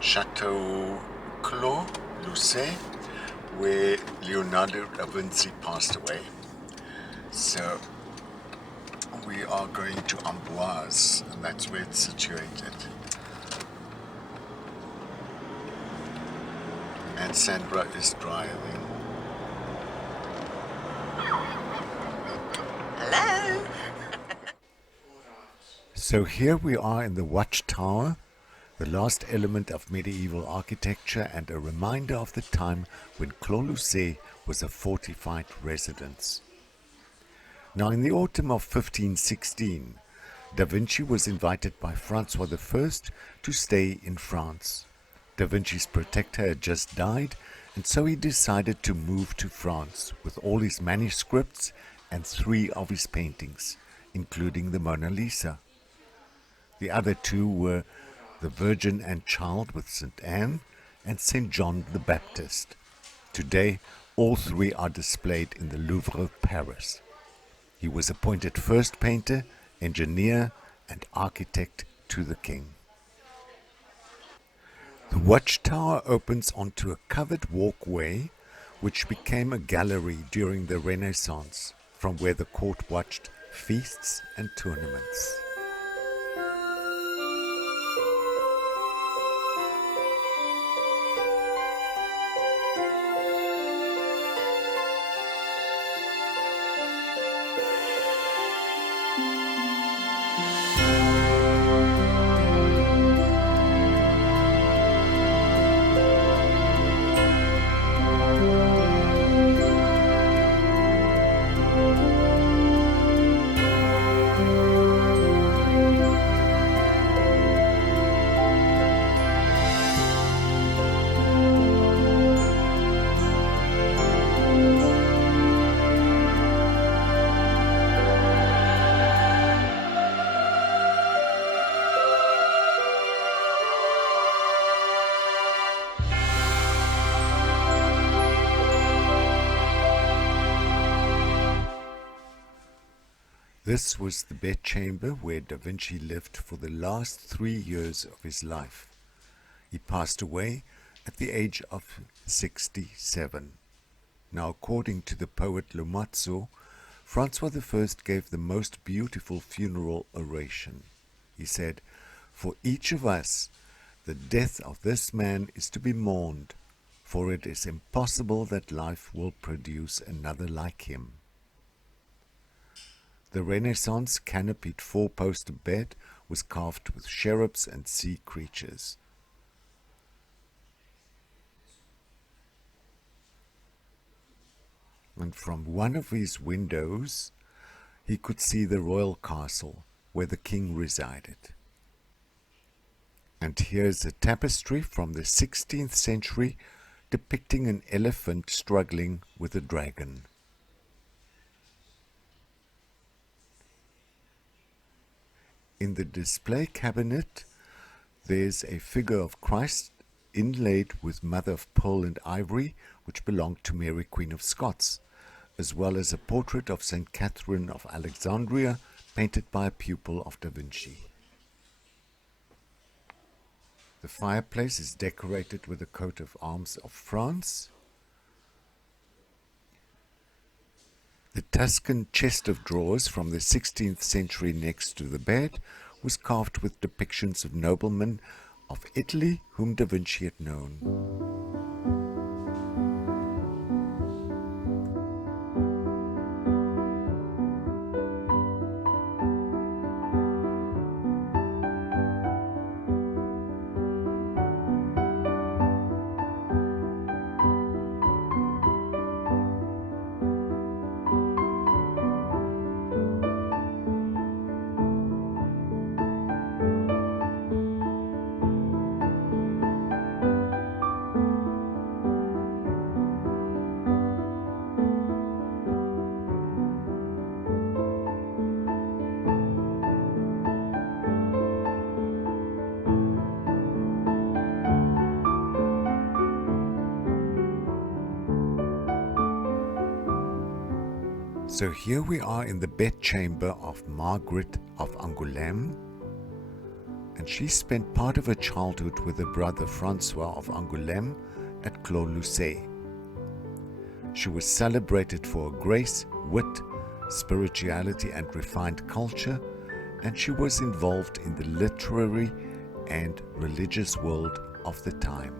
Château du Clos Lucé, where Leonardo da Vinci passed away. So we are going to Amboise, and that's where it's situated. And Sandra is driving. Hello. So here we are in the watchtower, the last element of medieval architecture and a reminder of the time when Clos Lucé was a fortified residence. Now, in the autumn of 1516, Da Vinci was invited by Francois I to stay in France. Da Vinci's protector had just died, and so he decided to move to France with all his manuscripts and 3 of his paintings, including the Mona Lisa. The other 2 were the Virgin and Child with St. Anne and St. John the Baptist. Today, all 3 are displayed in the Louvre of Paris. He was appointed first painter, engineer, and architect to the king. The watchtower opens onto a covered walkway, which became a gallery during the Renaissance, from where the court watched feasts and tournaments. This was the bedchamber where Da Vinci lived for the last 3 years of his life. He passed away at the age of 67. Now, according to the poet Lomazzo, Francois I gave the most beautiful funeral oration. He said, "For each of us, the death of this man is to be mourned, for it is impossible that life will produce another like him." The Renaissance canopied 4-poster bed was carved with cherubs and sea creatures. And from one of his windows, he could see the royal castle where the king resided. And here's a tapestry from the 16th century depicting an elephant struggling with a dragon. In the display cabinet, there's a figure of Christ inlaid with mother of pearl and ivory, which belonged to Mary, Queen of Scots, as well as a portrait of St. Catherine of Alexandria, painted by a pupil of Da Vinci. The fireplace is decorated with a coat of arms of France. The Tuscan chest of drawers from the 16th century next to the bed was carved with depictions of noblemen of Italy whom Da Vinci had known. So here we are in the bedchamber of Margaret of Angoulême, and she spent part of her childhood with her brother Francois of Angoulême at Clos Lucé. She was celebrated for her grace, wit, spirituality and refined culture, and she was involved in the literary and religious world of the time.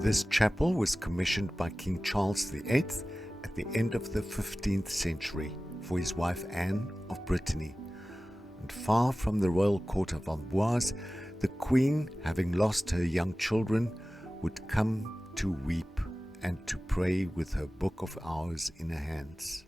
This chapel was commissioned by King Charles VIII at the end of the 15th century for his wife Anne of Brittany. And far from the royal court of Amboise, the Queen, having lost her young children, would come to weep and to pray with her Book of Hours in her hands.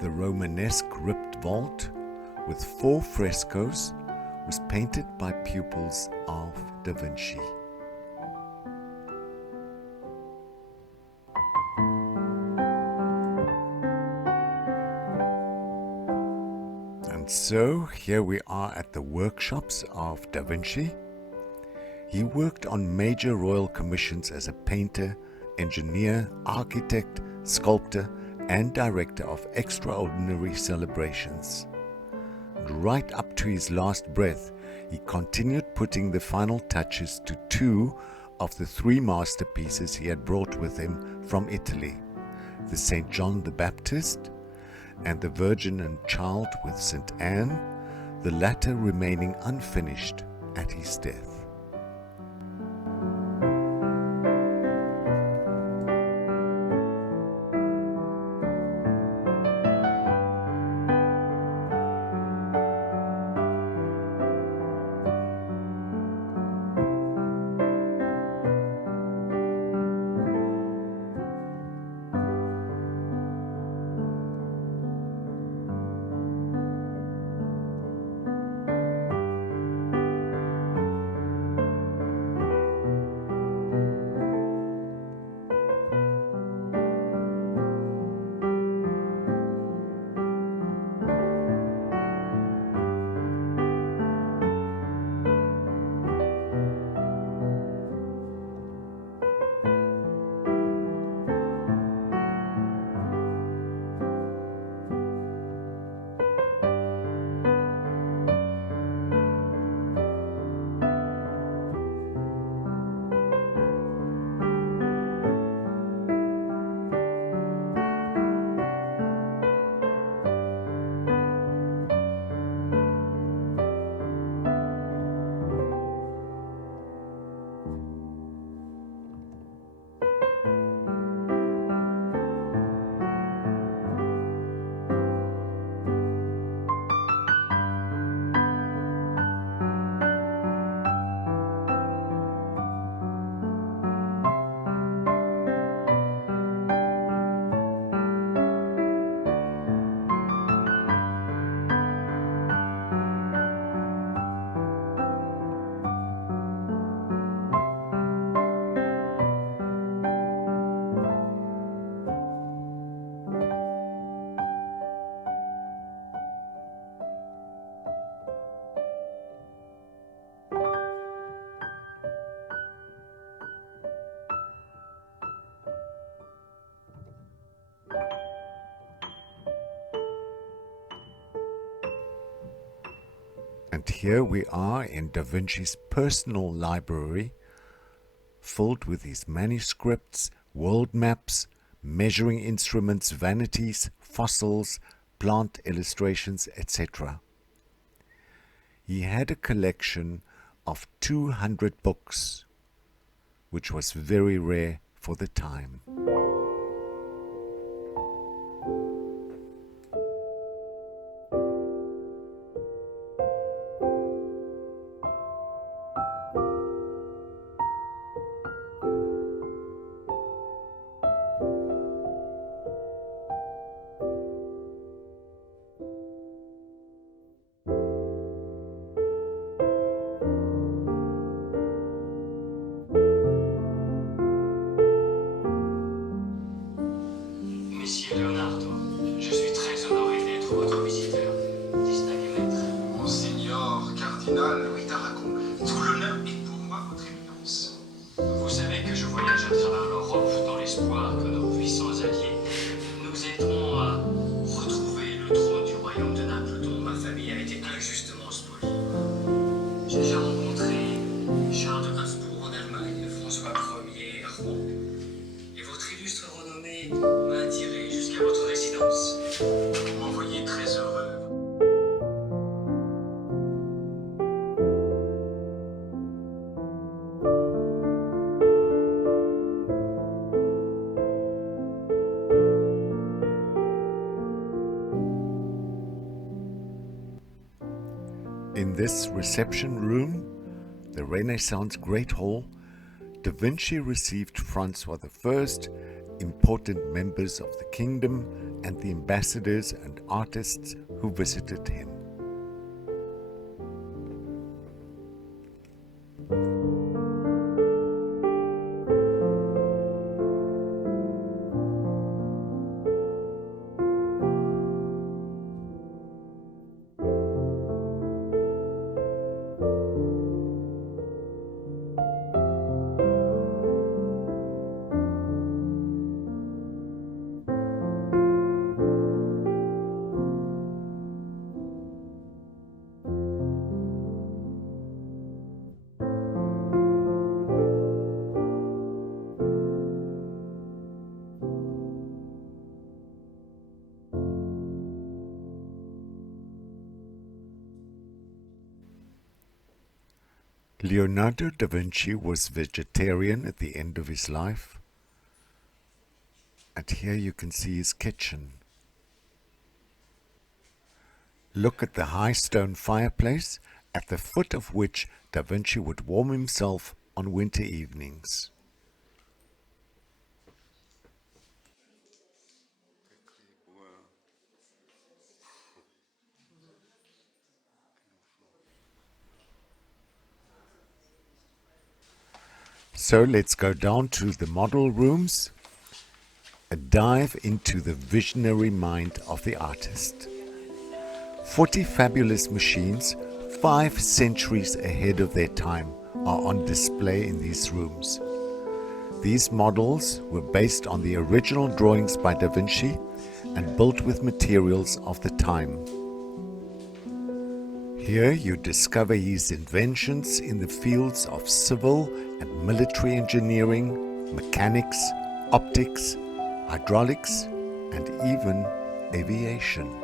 The Romanesque ribbed vault with 4 frescoes was painted by pupils of Da Vinci. And so here we are at the workshops of Da Vinci. He worked on major royal commissions as a painter, engineer, architect, sculptor, and director of extraordinary celebrations. Right up to his last breath, he continued putting the final touches to 2 of the 3 masterpieces he had brought with him from Italy, the St. John the Baptist and the Virgin and Child with St. Anne, the latter remaining unfinished at his death. And here we are in Da Vinci's personal library, filled with his manuscripts, world maps, measuring instruments, vanities, fossils, plant illustrations, etc. He had a collection of 200 books, which was very rare for the time. Monsieur Leonardo, je suis très honoré d'être votre visiteur. Distingué maître. Monseigneur cardinal Louis Tarragon, tout l'honneur est pour moi, votre éminence. Vous savez que je voyage à travers l'Europe dans l'espoir que nos puissants alliés nous aideront à retrouver le trône du royaume de Naples dont ma famille a été injustement spoliée. J'ai déjà rencontré Charles de Habsbourg en Allemagne, François Ier à Rouen, et votre illustre renommée m'a attiré jusqu'à votre résidence. Vous m'envoyez très heureux. In this reception room, the Renaissance Great Hall, Da Vinci received Francois I, important members of the kingdom, and the ambassadors and artists who visited him. Leonardo da Vinci was vegetarian at the end of his life, and here you can see his kitchen. Look at the high stone fireplace, at the foot of which Da Vinci would warm himself on winter evenings. So let's go down to the model rooms, a dive into the visionary mind of the artist. 40 fabulous machines, 5 centuries ahead of their time, are on display in these rooms. These models were based on the original drawings by Da Vinci and built with materials of the time. Here you discover his inventions in the fields of civil and military engineering, mechanics, optics, hydraulics, and even aviation.